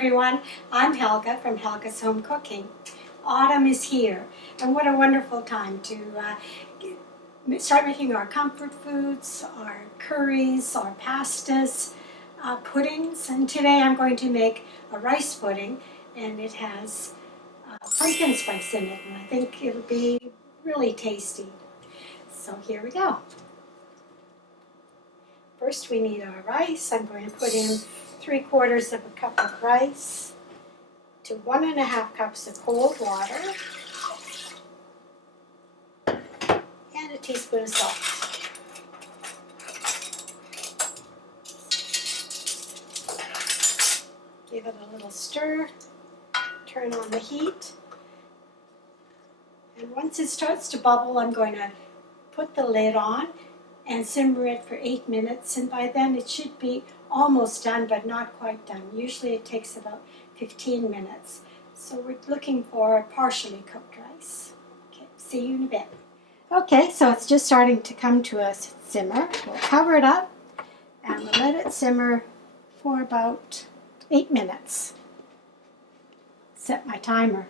everyone, I'm Helga from Helga's Home Cooking. Autumn is here, and what a wonderful time to start making our comfort foods, our curries, our pastas, puddings. And today I'm going to make a rice pudding, and it has pumpkin spice in it, and I think it'll be really tasty. So here we go. First we need our rice. I'm going to put in 3/4 of a cup of rice to 1½ cups of cold water and a teaspoon of salt. Give it a little stir, turn on the heat, and once it starts to bubble, I'm going to put the lid on and simmer it for 8 minutes, and by then it should be almost done, but not quite done. Usually it takes about 15 minutes. So we're looking for partially cooked rice. Okay, see you in a bit. Okay, so it's just starting to come to a simmer. We'll cover it up and we'll let it simmer for about 8 minutes. Set my timer.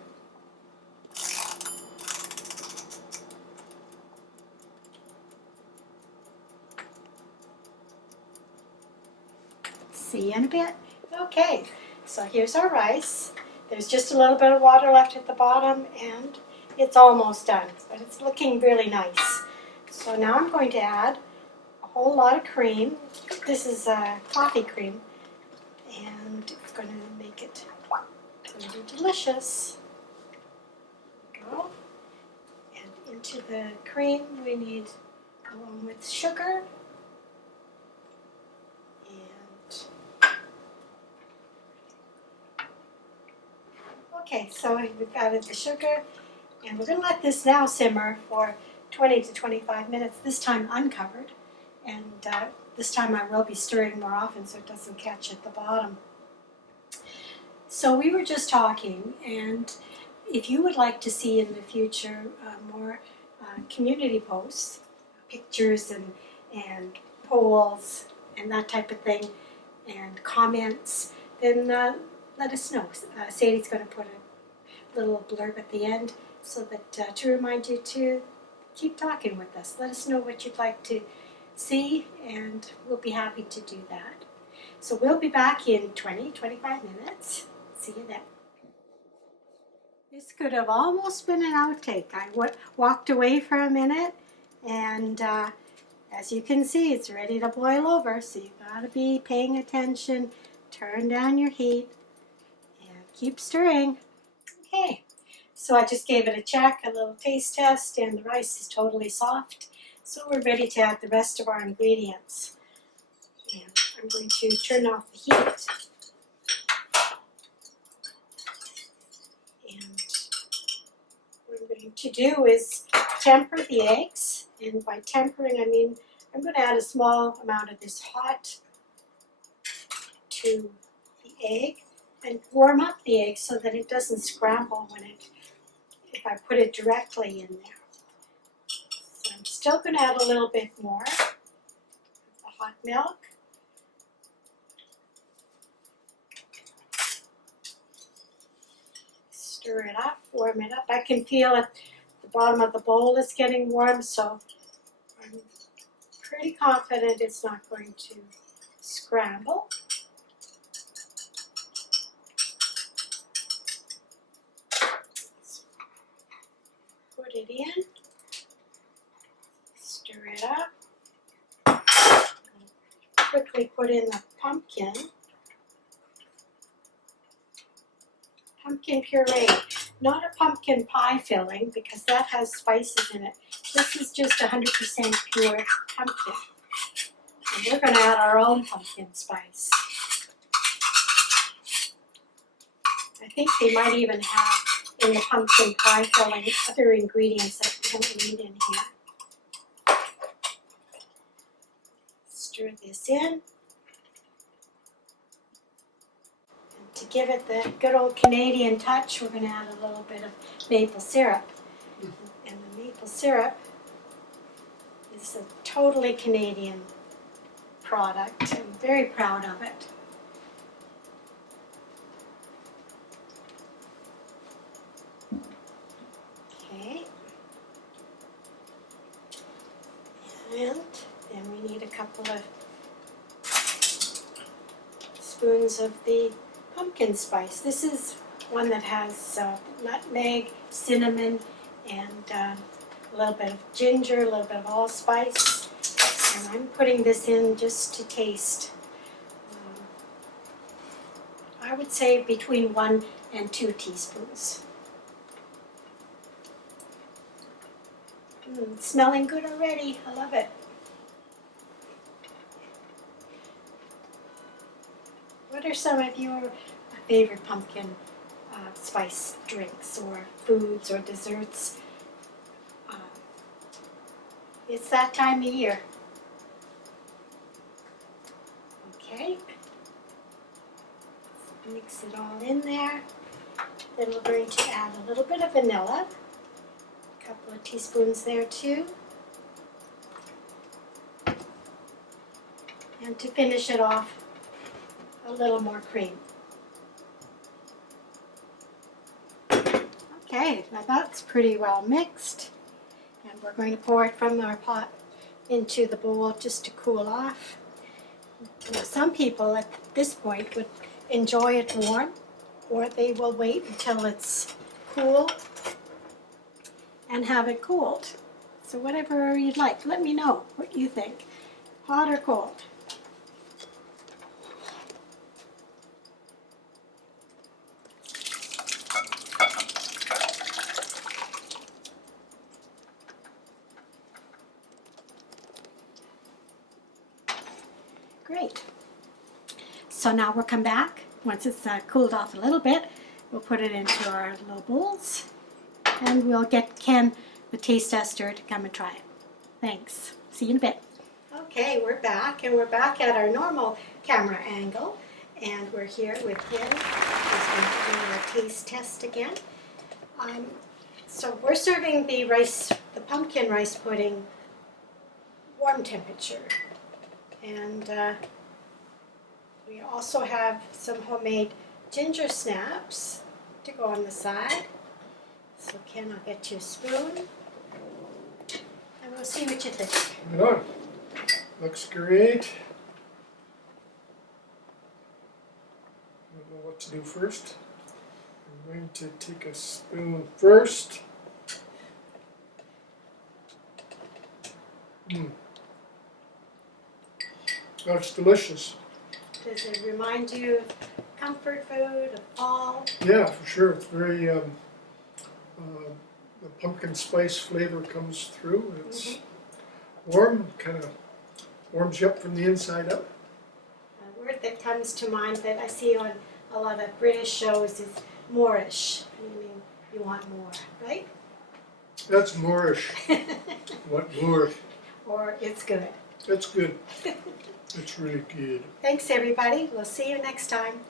See you in a bit. Okay, so here's our rice. There's just a little bit of water left at the bottom and it's almost done, but it's looking really nice. So now I'm going to add a whole lot of cream. This is coffee cream, and it's going to make it really delicious. There we go. And into the cream we need, along with sugar, okay, so we've added the sugar, and we're going to let this now simmer for 20 to 25 minutes, this time uncovered. And this time I will be stirring more often so it doesn't catch at the bottom. So we were just talking, and if you would like to see in the future more community posts, pictures and polls and that type of thing, and comments, then let us know. Sadie's going to put a little blurb at the end so that to remind you to keep talking with us. Let us know what you'd like to see, and we'll be happy to do that. So we'll be back in 20-25 minutes. See you then. This could have almost been an outtake. I walked away for a minute, and as you can see, it's ready to boil over, so you've got to be paying attention. Turn down your heat and keep stirring. Okay, so I just gave it a check, a little taste test, and the rice is totally soft. So we're ready to add the rest of our ingredients. And I'm going to turn off the heat. And what I'm going to do is temper the eggs. And by tempering, I mean I'm going to add a small amount of this hot to the egg and warm up the egg so that it doesn't scramble if I put it directly in there. So I'm still going to add a little bit more of the hot milk. Stir it up, warm it up. I can feel it, the bottom of the bowl is getting warm, so I'm pretty confident it's not going to scramble. Put it in, stir it up, quickly put in the pumpkin puree, not a pumpkin pie filling because that has spices in it. This is just 100% pure pumpkin, and we're going to add our own pumpkin spice. I think they might even have in the pumpkin pie filling other ingredients that we don't need in here. Stir this in. And to give it the good old Canadian touch, we're going to add a little bit of maple syrup. And the maple syrup is a totally Canadian product. I'm very proud of it. And then we need a couple of spoons of the pumpkin spice. This is one that has nutmeg, cinnamon, and a little bit of ginger, a little bit of allspice. And I'm putting this in just to taste. I would say between 1 and 2 teaspoons. It's smelling good already. I love it. What are some of your favorite pumpkin spice drinks or foods or desserts? It's that time of year. Okay. Mix it all in there. Then we're going to add a little bit of vanilla. A couple of teaspoons there too. And to finish it off, a little more cream. Okay, now that's pretty well mixed. And we're going to pour it from our pot into the bowl just to cool off. Now, some people at this point would enjoy it warm, or they will wait until it's cool and have it cooled. So whatever you'd like, let me know what you think, hot or cold. Great. So now we'll come back. Once it's cooled off a little bit, we'll put it into our little bowls and we'll get Ken, the taste tester, to come and try it. Thanks. See you in a bit. Okay, we're back, and we're back at our normal camera angle, and we're here with Ken. He's going to do our taste test again. So we're serving the pumpkin rice pudding warm temperature. And we also have some homemade ginger snaps to go on the side. So Ken, I'll get you a spoon, and we'll see what you think. Yeah, looks great. I don't know what to do first. I'm going to take a spoon first. That's delicious. Does it remind you of comfort food, of fall? Yeah, for sure. It's very, the pumpkin spice flavor comes through. It's warm, kind of warms you up from the inside up. A word that comes to mind that I see on a lot of British shows is Moorish. Meaning you want more, right? That's Moorish. What more? Or it's good. That's good. It's really good. Thanks everybody. We'll see you next time.